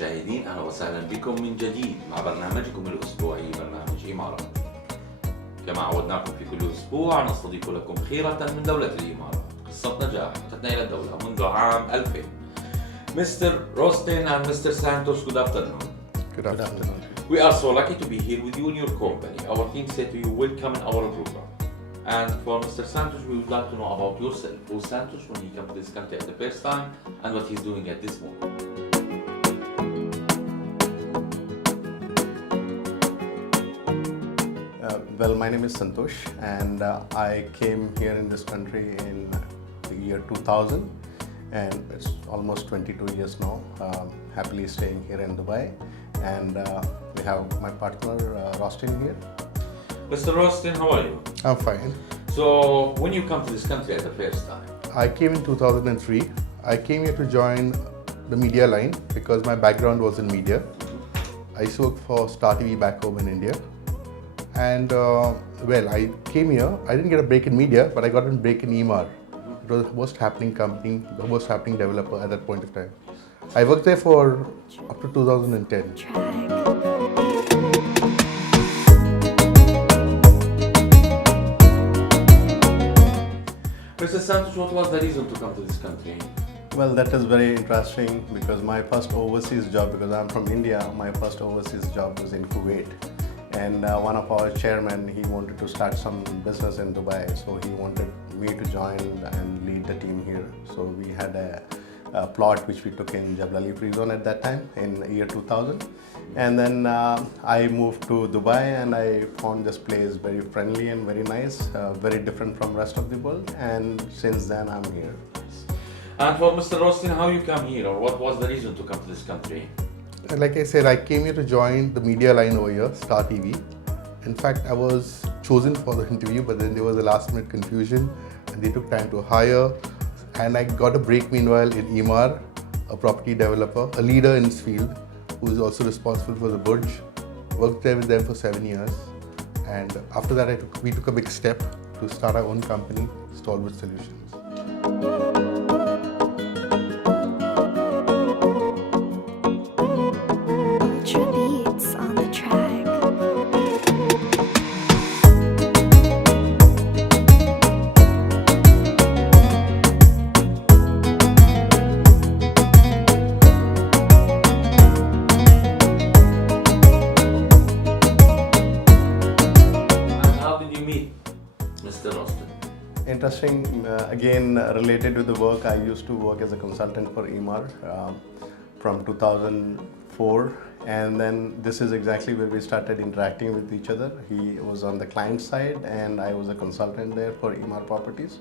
المشاهدين، أهلا وسهلا بكم من جديد مع برنامجكم الأسبوعي برنامج إمارات. كما عودناكم في كل أسبوع نستضيف لكم خيرة من دولة الإمارات، قصة نجاح أتتنا إلى الدولة منذ عام 2000. Mr. Rosstin and Mr. Santhosh, good afternoon. Good afternoon. We are so lucky to be here with you in your company. Our team said to you, welcome in our program. And for Mr. Santhosh, we would like to know about yourself. Who's Santhosh when he came to this country at the first time and what he's doing at this moment. Well, my name is Santhosh and I came here in this country in the year 2000 and it's almost 22 years now, happily staying here in Dubai, and we have my partner Rosstin here. Mr. Rosstin, how are you? I'm fine. So, when you come to this country at the first time? I came in 2003. I came here to join the media line because my background was in media. I used to work for Star TV back home in India. And well, I came here. I didn't get a break in media, but I got a break in EMAR. It was the most happening company, the most happening developer at that point of time. I worked there for up to 2010. Mr. Santhosh, what was the reason to come to this country? Well, that is very interesting because my first overseas job, because I'm from India, my first overseas job was in Kuwait. And one of our chairmen, he wanted to start some business in Dubai, so he wanted me to join and lead the team here. So we had a plot which we took in Jebel Ali Free Zone at that time in the year 2000. And then I moved to Dubai and I found this place very friendly and very nice, very different from rest of the world. And since then I'm here. And for Mr. Rosstin, how you come here, or what was the reason to come to this country? Like I said, I came here to join the media line over here, Star TV. In fact, I was chosen for the interview, but then there was a last minute confusion and they took time to hire. And I got a break meanwhile in EMAR, a property developer, a leader in his field, who is also responsible for the Burj. Worked there with them for 7 years. And after that, we took a big step to start our own company, Stalwart Solutions. Interesting, again related to the work, I used to work as a consultant for EMAR from 2004, and then this is exactly where we started interacting with each other. He was on the client side and I was a consultant there for EMAR properties,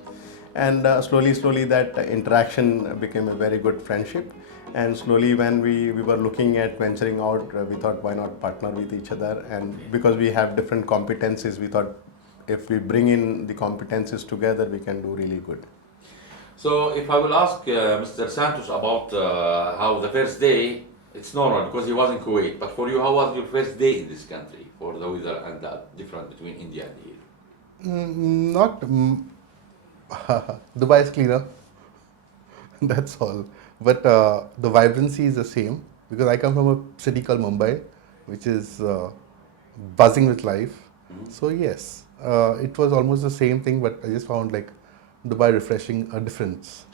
and slowly that interaction became a very good friendship. And slowly when we were looking at venturing out, we thought why not partner with each other, and because we have different competencies, we thought if we bring in the competencies together, we can do really good. So if I will ask Mr. Santhosh about how the first day, it's normal because he was in Kuwait, but for you, how was your first day in this country for the weather and the difference between India and here? Dubai is cleaner, that's all. But the vibrancy is the same because I come from a city called Mumbai, which is buzzing with life. Mm-hmm. So yes. It was almost the same thing, but I just found like Dubai refreshing a difference.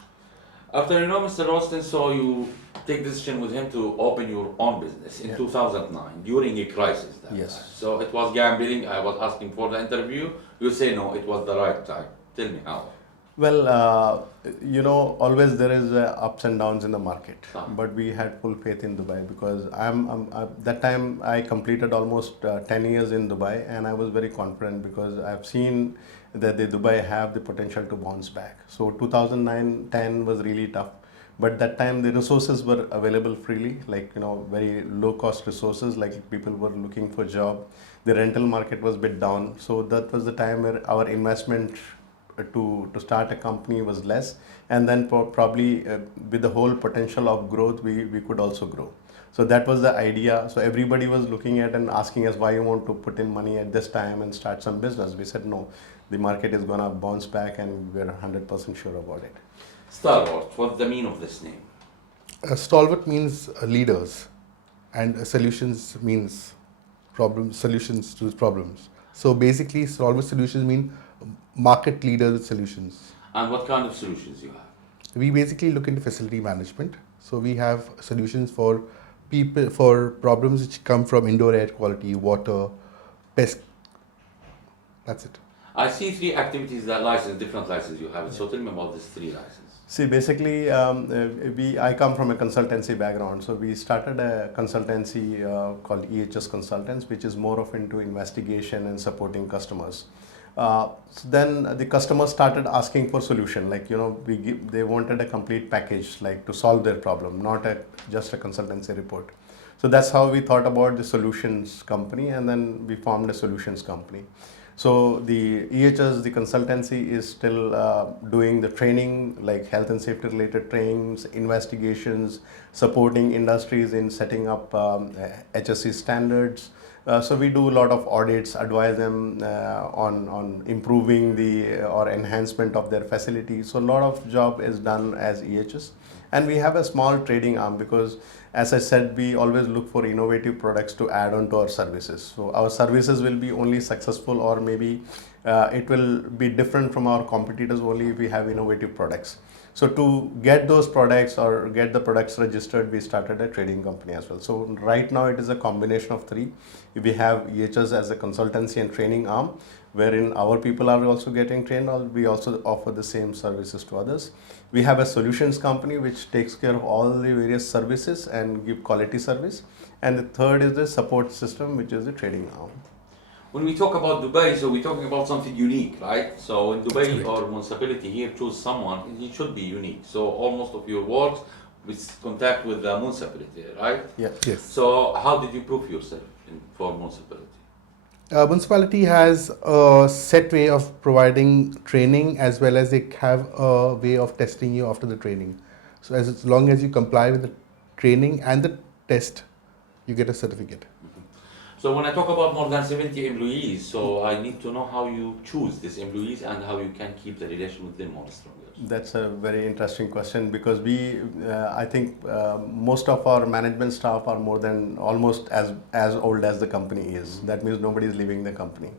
After Mr. Rosstin, so you take decision with him to open your own business in 2009 during a crisis. Yes. Time. So it was gambling. I was asking for the interview. You say no, it was the right time. Tell me how. Well, always there is ups and downs in the market, but we had full faith in Dubai because that time I completed almost 10 years in Dubai, and I was very confident because I've seen that the Dubai have the potential to bounce back. So 2009-10 was really tough, but that time the resources were available freely, like very low cost resources, like people were looking for job. The rental market was a bit down, so that was the time where our investment to start a company was less, and then probably with the whole potential of growth we could also grow. So that was the idea. So everybody was looking at and asking us why you want to put in money at this time and start some business. We said no, the market is gonna bounce back and we're 100% sure about it. Stalwart, what's the meaning of this name? Stalwart means leaders. and solutions means solutions to problems. So basically, Stalwart Solutions mean market leader solutions. And what kind of solutions you have? We basically look into facility management. So we have solutions for people, for problems which come from indoor air quality, water, pest. That's it. I see 3 activities that different licenses you have. So tell me about these 3 licenses. See, basically, I come from a consultancy background. So we started a consultancy called EHS Consultants, which is more of into investigation and supporting customers. So then the customers started asking for solution, like, you know, they wanted a complete package, like to solve their problem, not just a consultancy report. So that's how we thought about the solutions company, and then we formed a solutions company. So the EHS, the consultancy, is still doing the training, like health and safety related trainings, investigations, supporting industries in setting up HSE standards. So we do a lot of audits, advise them on improving or enhancement of their facilities. So a lot of job is done as EHS. And we have a small trading arm because, as I said, we always look for innovative products to add on to our services. So our services will be only successful, or maybe it will be different from our competitors only if we have innovative products. So to get those products or get the products registered, we started a trading company as well. So right now it is a combination of 3. We have EHS as a consultancy and training arm, wherein our people are also getting trained, or we also offer the same services to others. We have a solutions company which takes care of all the various services and give quality service. And the third is the support system, which is the trading arm. When we talk about Dubai, so we're talking about something unique, right? So in Dubai or municipality here choose someone, it should be unique. So almost of your work with contact with the municipality, right? Yeah. Yes. So how did you prove yourself for municipality? Municipality has a set way of providing training, as well as they have a way of testing you after the training. So as long as you comply with the training and the test, you get a certificate. So when I talk about more than 70 employees, so I need to know how you choose these employees and how you can keep the relation with them more stronger. That's a very interesting question, because I think most of our management staff are more than almost as old as the company is. That means nobody is leaving the company.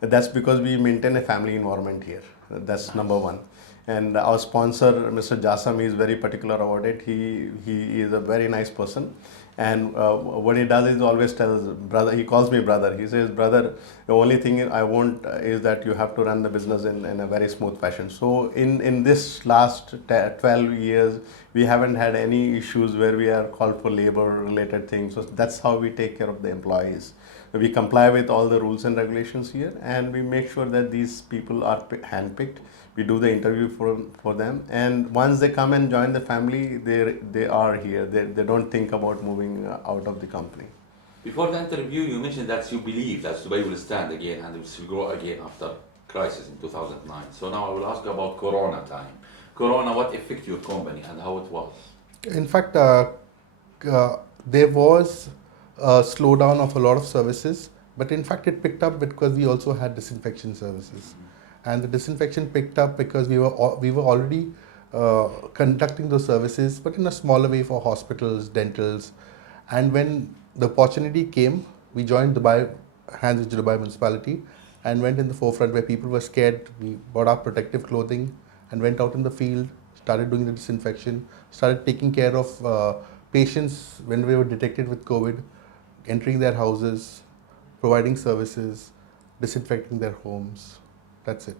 That's because we maintain a family environment here. That's number one. And our sponsor, Mr. Jasam, is very particular about it. He is a very nice person. And what he does is always tells brother, he calls me brother. He says, brother, the only thing I want is that you have to run the business in a very smooth fashion. So in this last 12 years, we haven't had any issues where we are called for labor related things. So that's how we take care of the employees. We comply with all the rules and regulations here, and we make sure that these people are handpicked. We do the interview for them, and once they come and join the family, they are here. They don't think about moving out of the company. Before the interview, you mentioned that you believe that Dubai will stand again and it will grow again after crisis in 2009. So now I will ask you about Corona time. Corona, what affected your company and how it was? In fact, there was a slowdown of a lot of services, but in fact it picked up because we also had disinfection services. And the disinfection picked up because we were already conducting those services, but in a smaller way for hospitals, dentals. And when the opportunity came, we joined hands with Dubai municipality and went in the forefront where people were scared. We bought our protective clothing and went out in the field, started doing the disinfection, started taking care of patients when we were detected with COVID, entering their houses, providing services, disinfecting their homes. That's it.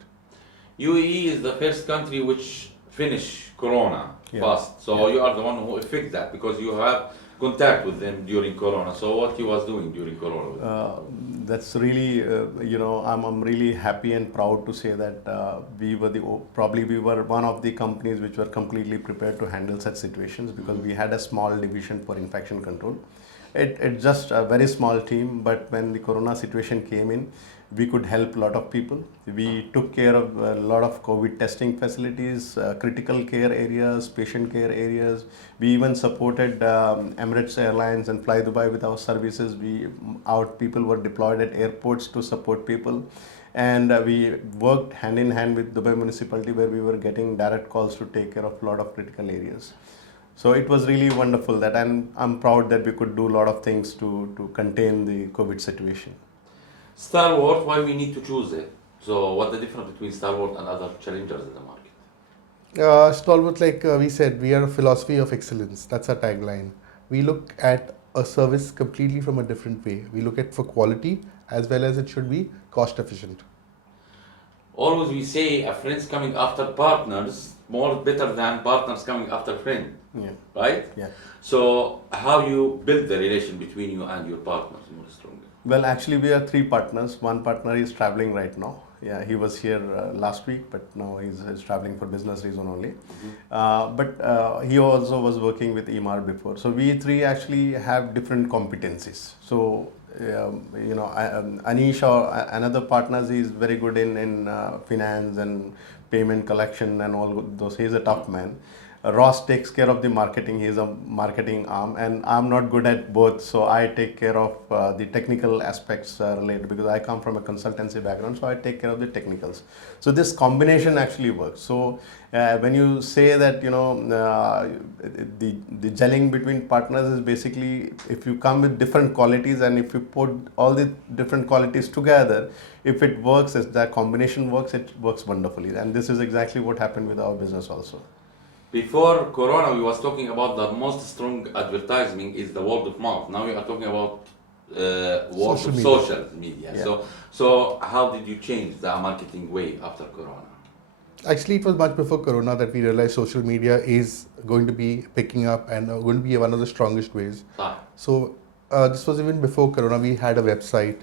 UAE is the first country which finished Corona fast. So you are the one who affected that because you have contact with them during Corona. So what he was doing during Corona? That's really, I'm really happy and proud to say that we were one of the companies which were completely prepared to handle such situations, because we had a small division for infection control. It's just a very small team, but when the Corona situation came in, we could help a lot of people. We took care of a lot of COVID testing facilities, critical care areas, patient care areas. We even supported Emirates Airlines and Fly Dubai with our services. Our people were deployed at airports to support people. And we worked hand in hand with Dubai municipality, where we were getting direct calls to take care of a lot of critical areas. So it was really wonderful that, and I'm proud that we could do a lot of things to contain the COVID situation. Stalwart, why we need to choose it? So what's the difference between Stalwart and other challengers in the market? Stalwart, like we said, we are a philosophy of excellence. That's our tagline. We look at a service completely from a different way. We look at for quality as well as it should be cost efficient. Always we say a friend's coming after partners more better than partners coming after friend. Yeah. Right? Yeah. So how you build the relation between you and your partners more stronger? Well, actually, we are 3 partners. One partner is traveling right now. Yeah, he was here last week, but now he's traveling for business reason only. But he also was working with EMAR before. So we 3 actually have different competencies. So Anish or another partner is very good in finance and payment collection and all those. He's a tough man. Ross takes care of the marketing. He is a marketing arm, and I'm not good at both. So I take care of the technical aspects related, because I come from a consultancy background. So I take care of the technicals. So this combination actually works. So when you say that the gelling between partners is basically if you come with different qualities, and if you put all the different qualities together, if it works, if that combination works, it works wonderfully. And this is exactly what happened with our business also. Before Corona, we was talking about the most strong advertising is the word of mouth. Now we are talking about word of social media. Yeah. So how did you change the marketing way after Corona? Actually, it was much before Corona that we realized social media is going to be picking up and going to be one of the strongest ways. So this was even before Corona. We had a website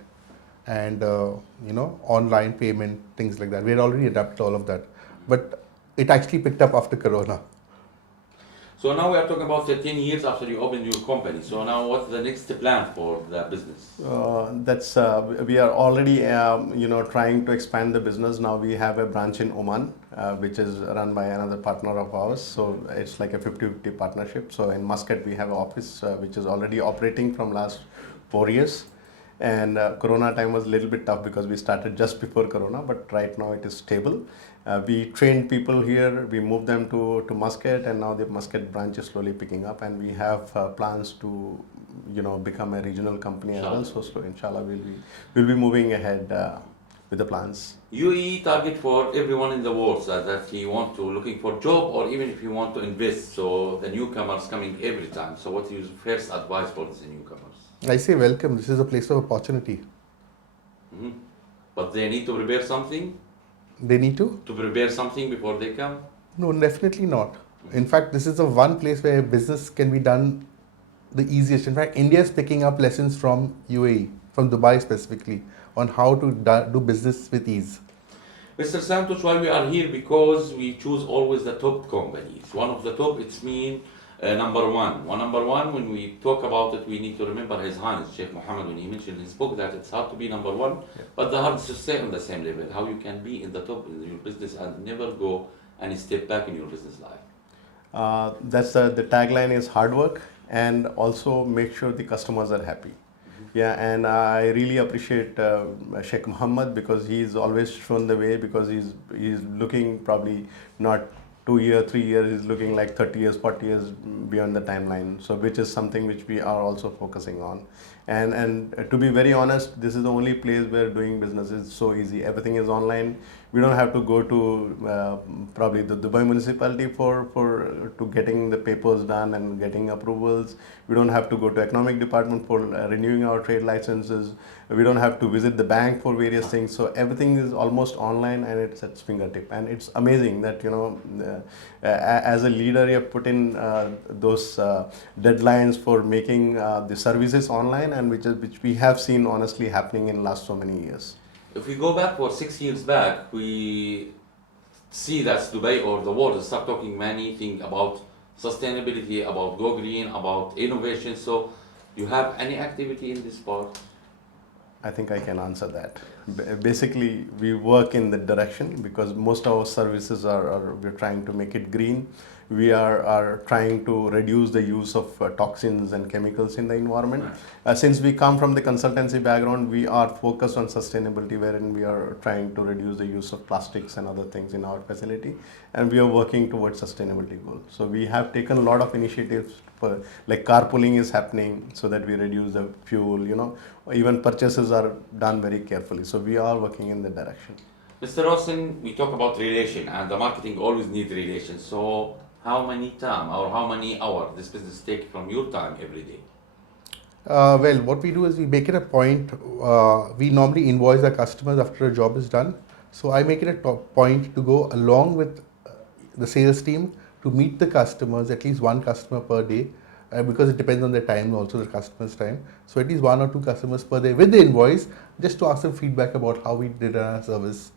and online payment, things like that. We had already adapted all of that, but it actually picked up after Corona. So now we are talking about 13 years after you opened your company. So now what's the next plan for the business? We are already trying to expand the business. Now we have a branch in Oman, which is run by another partner of ours. So it's like a 50-50 partnership. So in Muscat we have an office which is already operating from last 4 years. And Corona time was a little bit tough because we started just before Corona, but right now it is stable. We trained people here, we moved them to Muscat, and now the Muscat branch is slowly picking up, and we have plans to become a regional company as well. So inshallah we'll be moving ahead with the plans. UAE target for everyone in the world that he want to looking for job, or even if you want to invest. So the newcomers coming every time. So what is your first advice for the newcomers? I say welcome. This is a place of opportunity. Mm-hmm. But they need to prepare something? They need to prepare something before they come? No, definitely not. In fact, this is the one place where business can be done the easiest. In fact, India is picking up lessons from UAE, from Dubai specifically, on how to do business with ease. Mr. Santhosh, why we are here? Because we choose always the top companies. One of the top, it's mean number one. Number one, when we talk about it, we need to remember His Highness Sheikh Mohammed when he mentioned in his book that it's hard to be number one, but the hard is to stay on the same level. How you can be in the top in your business and never go and step back in your business life. That's the tagline is hard work, and also make sure the customers are happy. Yeah, and I really appreciate Sheikh Mohammed, because he's always shown the way, because he's looking probably not 2 years, 3 years, he's looking like 30 years, 40 years beyond the timeline. So which is something which we are also focusing on. And to be very honest, this is the only place where doing business is so easy. Everything is online. We don't have to go to probably the Dubai municipality to getting the papers done and getting approvals. We don't have to go to economic department for renewing our trade licenses. We don't have to visit the bank for various things. So everything is almost online, and it's at fingertip. And it's amazing that as a leader, you have put in those deadlines for making the services online, and which we have seen honestly happening in last so many years. If we go back for 6 years back, we see that Dubai or the world start talking many things about sustainability, about go green, about innovation. So, you have any activity in this part? I think I can answer that. Basically, we work in the direction, because most of our services we're trying to make it green. we are trying to reduce the use of toxins and chemicals in the environment. Since we come from the consultancy background, we are focused on sustainability, wherein we are trying to reduce the use of plastics and other things in our facility, and we are working towards sustainability goals. So we have taken a lot of initiatives for, like carpooling is happening so that we reduce the fuel, you know, even purchases are done very carefully. So we are working in that direction. Mr. Rosstin, we talk about relation, and the marketing always needs relations. So how many time or how many hours this business take from your time every day? Well, what we do is we make it a point. We normally invoice our customers after a job is done. So I make it a point to go along with the sales team to meet the customers, at least one customer per day, because it depends on their time, also the customer's time. So at least 1 or 2 customers per day with the invoice, just to ask them feedback about how we did our service,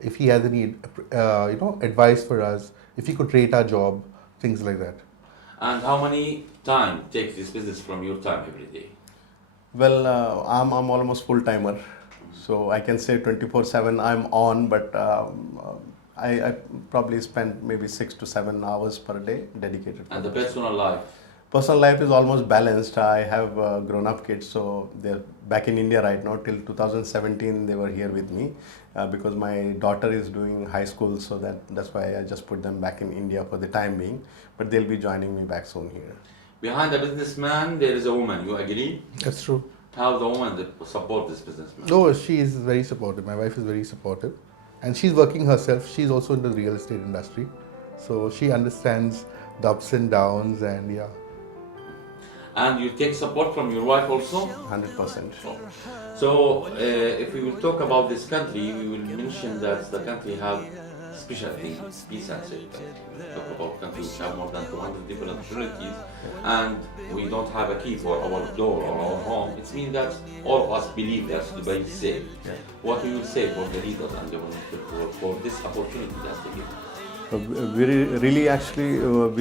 if he has any advice for us, if he could rate our job, things like that. And how many time takes this business from your time every day? Well, I'm almost full timer, so I can say 24/7 I'm on, but I probably spend maybe 6 to 7 hours per day dedicated. And the personal life? Personal life is almost balanced. I have grown-up kids, so they're back in India right now. Till 2017, they were here with me because my daughter is doing high school, so that's why I just put them back in India for the time being. But they'll be joining me back soon here. Behind a businessman, there is a woman. You agree? That's true. How the woman that support this businessman? No, she is very supportive. My wife is very supportive. And she's working herself. She's also in the real estate industry. So she understands the ups and downs, and yeah. And you take support from your wife also? 100%. So if we will talk about this country, we will mention that the country has specialty, peace and safety. Talk about countries which have more than 200 different nationalities, and we don't have a key for our door or our home. It means that all of us believe that Dubai is safe. Yeah. What do you say for the leaders and government for this opportunity that they give? We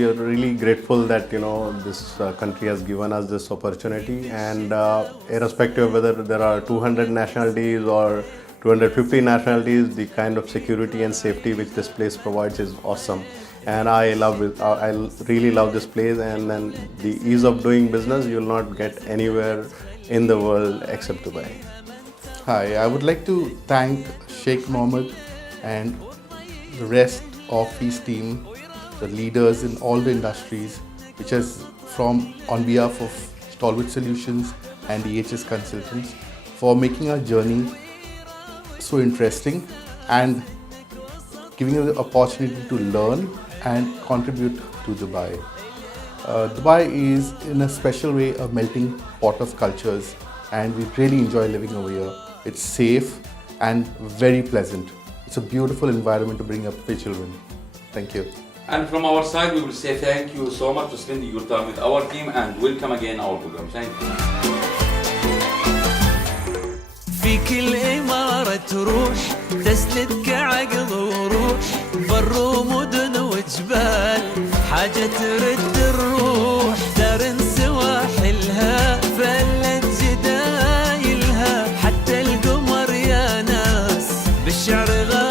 are really grateful that this country has given us this opportunity, and irrespective of whether there are 200 nationalities or 250 nationalities, the kind of security and safety which this place provides is awesome. And I love it. I really love this place, and then the ease of doing business you will not get anywhere in the world except Dubai. Hi, I would like to thank Sheikh Mohammed and the rest of his team, the leaders in all the industries, which is on behalf of Stalwart Solutions and EHS Consultants, for making our journey so interesting and giving us the opportunity to learn and contribute to Dubai. Dubai is in a special way a melting pot of cultures, and we really enjoy living over here. It's safe and very pleasant. It's a beautiful environment to bring up for children. Thank you. And from our side, we will say thank you so much for spending your time with our team, and welcome again our program. Thank you. في كل إمارة تروح تسلك عقل وروح، بر ومدن وجبال حاجة ترد الروح، دار سواحلها فلت جدايلها، حتى القمر يا ناس بالشعر غالي.